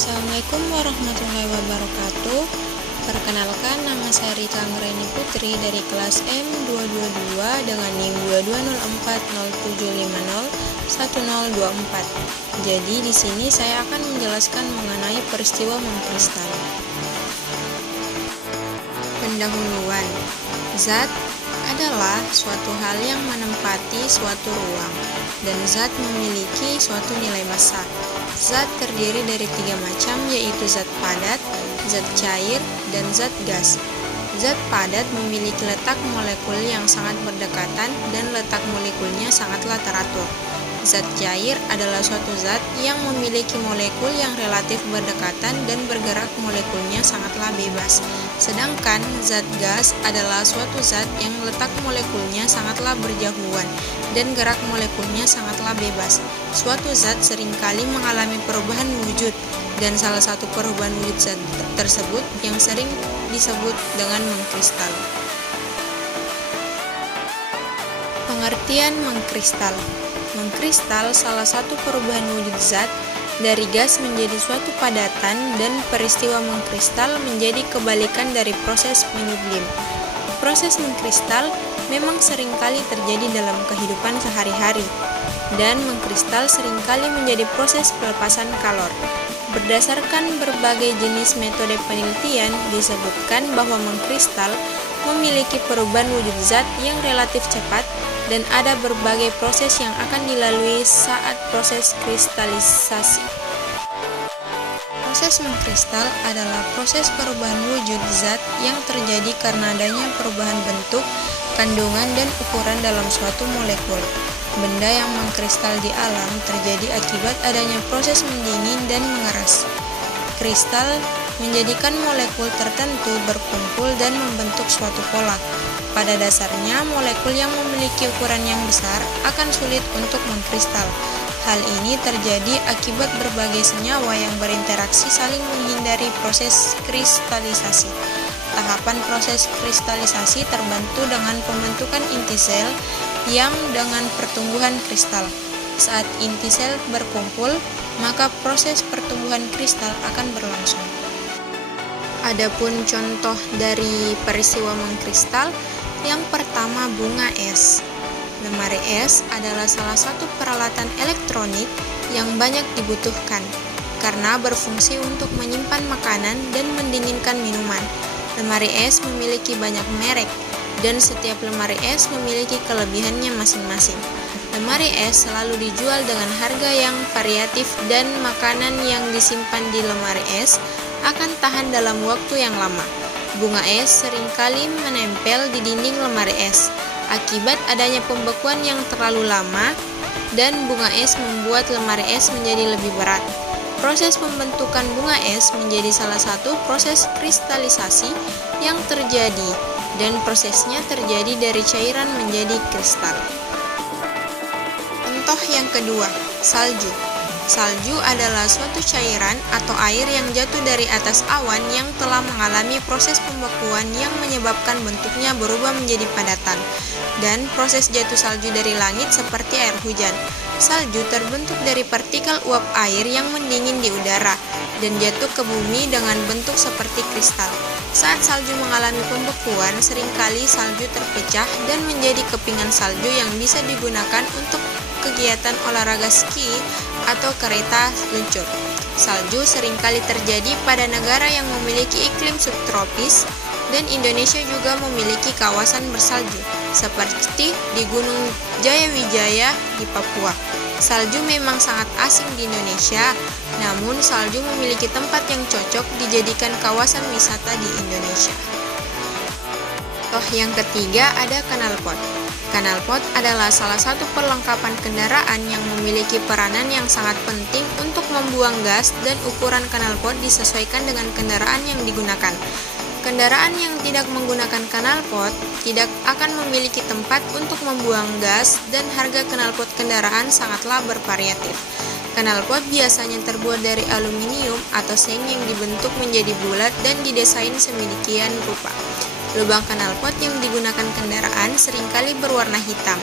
Assalamualaikum warahmatullahi wabarakatuh. Perkenalkan, nama saya Rika Anggraini Putri dari kelas M222 dengan NIM 220407501024. Jadi di sini saya akan menjelaskan mengenai peristiwa mengkristal. Pendahuluan. Zat adalah suatu hal yang menempati suatu ruang, dan zat memiliki suatu nilai massa. Zat terdiri dari 3 macam, yaitu zat padat, zat cair, dan zat gas. Zat padat memiliki letak molekul yang sangat berdekatan dan letak molekulnya sangatlah teratur. Zat cair adalah suatu zat yang memiliki molekul yang relatif berdekatan dan bergerak molekulnya sangatlah bebas. Sedangkan zat gas adalah suatu zat yang letak molekulnya sangatlah berjauhan dan gerak molekulnya sangatlah bebas. Suatu zat seringkali mengalami perubahan wujud, dan salah satu perubahan wujud zat tersebut yang sering disebut dengan mengkristal. Pengertian mengkristal. Mengkristal salah satu perubahan wujud zat dari gas menjadi suatu padatan, dan peristiwa mengkristal menjadi kebalikan dari proses menyublim. Proses mengkristal memang seringkali terjadi dalam kehidupan sehari-hari, dan mengkristal seringkali menjadi proses pelepasan kalor. Berdasarkan berbagai jenis metode penelitian, disebutkan bahwa mengkristal memiliki perubahan wujud zat yang relatif cepat, dan ada berbagai proses yang akan dilalui saat proses kristalisasi. Proses mengkristal adalah proses perubahan wujud zat yang terjadi karena adanya perubahan bentuk, kandungan, dan ukuran dalam suatu molekul. Benda yang mengkristal di alam terjadi akibat adanya proses mendingin dan mengeras. Kristal menjadikan molekul tertentu berkumpul dan membentuk suatu pola. Pada dasarnya, molekul yang memiliki ukuran yang besar akan sulit untuk mengkristal. Hal ini terjadi akibat berbagai senyawa yang berinteraksi saling menghindari proses kristalisasi. Tahapan proses kristalisasi terbantu dengan pembentukan inti sel yang dengan pertumbuhan kristal. Saat inti sel berkumpul, maka proses pertumbuhan kristal akan berlangsung. Adapun contoh dari peristiwa mengkristal, yang pertama bunga es. Lemari es adalah salah satu peralatan elektronik yang banyak dibutuhkan karena berfungsi untuk menyimpan makanan dan mendinginkan minuman. Lemari es memiliki banyak merek, dan setiap lemari es memiliki kelebihannya masing-masing. Lemari es selalu dijual dengan harga yang variatif, dan makanan yang disimpan di lemari es akan tahan dalam waktu yang lama. Bunga es seringkali menempel di dinding lemari es akibat adanya pembekuan yang terlalu lama, dan bunga es membuat lemari es menjadi lebih berat. Proses pembentukan bunga es menjadi salah satu proses kristalisasi yang terjadi, dan prosesnya terjadi dari cairan menjadi kristal. Contoh yang kedua, salju. Salju adalah suatu cairan atau air yang jatuh dari atas awan yang telah mengalami proses pembekuan yang menyebabkan bentuknya berubah menjadi padatan, dan proses jatuh salju dari langit seperti air hujan. Salju terbentuk dari partikel uap air yang mendingin di udara dan jatuh ke bumi dengan bentuk seperti kristal. Saat salju mengalami pembekuan, seringkali salju terpecah dan menjadi kepingan salju yang bisa digunakan untuk kegiatan olahraga ski atau kereta luncur. Salju seringkali terjadi pada negara yang memiliki iklim subtropis, dan Indonesia juga memiliki kawasan bersalju, seperti di Gunung Jayawijaya di Papua. Salju memang sangat asing di Indonesia, namun salju memiliki tempat yang cocok dijadikan kawasan wisata di Indonesia. Contoh yang ketiga ada knalpot. Knalpot adalah salah satu perlengkapan kendaraan yang memiliki peranan yang sangat penting untuk membuang gas, dan ukuran knalpot disesuaikan dengan kendaraan yang digunakan. Kendaraan yang tidak menggunakan knalpot tidak akan memiliki tempat untuk membuang gas, dan harga knalpot kendaraan sangatlah bervariatif. Knalpot biasanya terbuat dari aluminium atau seng yang dibentuk menjadi bulat dan didesain sedemikian rupa. Lubang knalpot yang digunakan kendaraan seringkali berwarna hitam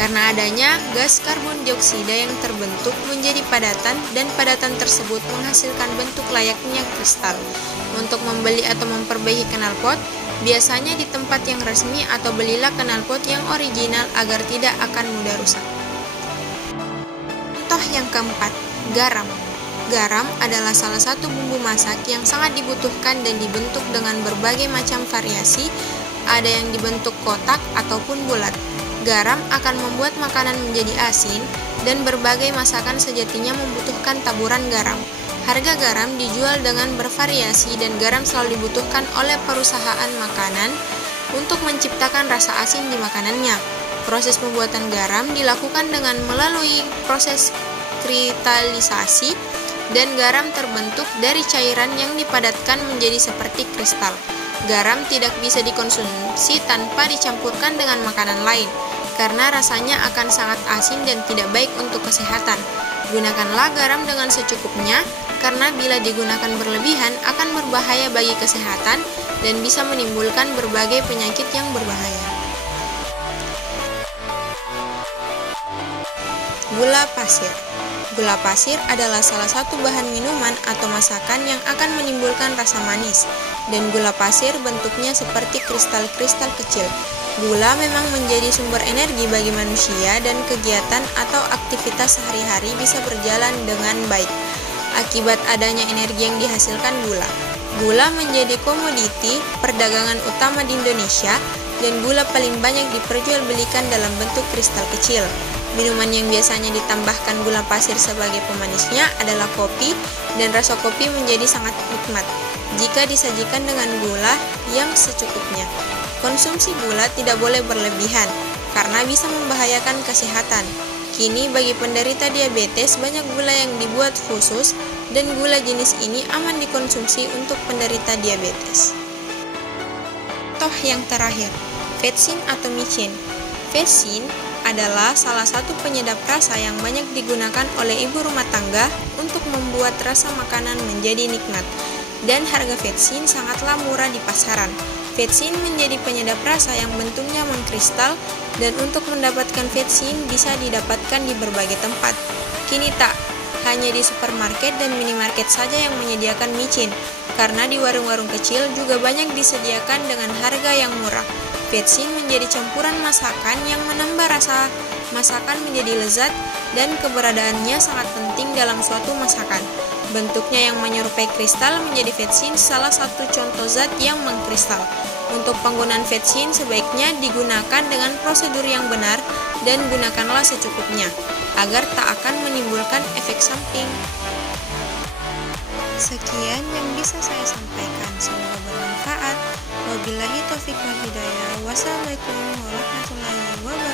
Karena adanya gas karbon dioksida yang terbentuk menjadi padatan dan padatan tersebut menghasilkan bentuk layaknya kristal. Untuk membeli atau memperbaiki knalpot, biasanya di tempat yang resmi atau belilah knalpot yang original agar tidak akan mudah rusak. Contoh yang keempat, garam. Garam adalah salah satu bumbu masak yang sangat dibutuhkan dan dibentuk dengan berbagai macam variasi, ada yang dibentuk kotak ataupun bulat. Garam akan membuat makanan menjadi asin, dan berbagai masakan sejatinya membutuhkan taburan garam. Harga garam dijual dengan bervariasi dan garam selalu dibutuhkan oleh perusahaan makanan untuk menciptakan rasa asin di makanannya. Proses pembuatan garam dilakukan dengan melalui proses kristalisasi, dan garam terbentuk dari cairan yang dipadatkan menjadi seperti kristal. Garam tidak bisa dikonsumsi tanpa dicampurkan dengan makanan lain, karena rasanya akan sangat asin dan tidak baik untuk kesehatan. Gunakanlah garam dengan secukupnya, karena bila digunakan berlebihan akan berbahaya bagi kesehatan dan bisa menimbulkan berbagai penyakit yang berbahaya. Gula pasir. Gula pasir adalah salah satu bahan minuman atau masakan yang akan menimbulkan rasa manis, dan gula pasir bentuknya seperti kristal-kristal kecil. Gula memang menjadi sumber energi bagi manusia dan kegiatan atau aktivitas sehari-hari bisa berjalan dengan baik akibat adanya energi yang dihasilkan gula. Gula menjadi komoditi perdagangan utama di Indonesia, dan gula paling banyak diperjualbelikan dalam bentuk kristal kecil. Minuman yang biasanya ditambahkan gula pasir sebagai pemanisnya adalah kopi, dan rasa kopi menjadi sangat nikmat jika disajikan dengan gula yang secukupnya. Konsumsi gula tidak boleh berlebihan, karena bisa membahayakan kesehatan. Kini bagi penderita diabetes banyak gula yang dibuat khusus, dan gula jenis ini aman dikonsumsi untuk penderita diabetes. Contoh yang terakhir, vetsin atau micin. Vetsin adalah salah satu penyedap rasa yang banyak digunakan oleh ibu rumah tangga untuk membuat rasa makanan menjadi nikmat, dan harga vetsin sangatlah murah di pasaran. Vetsin menjadi penyedap rasa yang bentuknya mengkristal, dan untuk mendapatkan vetsin bisa didapatkan di berbagai tempat. Kini tak hanya di supermarket dan minimarket saja yang menyediakan micin, karena di warung-warung kecil juga banyak disediakan dengan harga yang murah. Vetsin menjadi campuran masakan yang menambah rasa masakan menjadi lezat, dan keberadaannya sangat penting dalam suatu masakan. Bentuknya yang menyerupai kristal menjadi vetsin salah satu contoh zat yang mengkristal. Untuk penggunaan vetsin sebaiknya digunakan dengan prosedur yang benar, dan gunakanlah secukupnya, agar tak akan menimbulkan efek samping. Sekian yang bisa saya sampaikan, semoga bermanfaat. Wabillahi taufiq wal hidayah. Wassalamualaikum warahmatullahi wabarakatuh.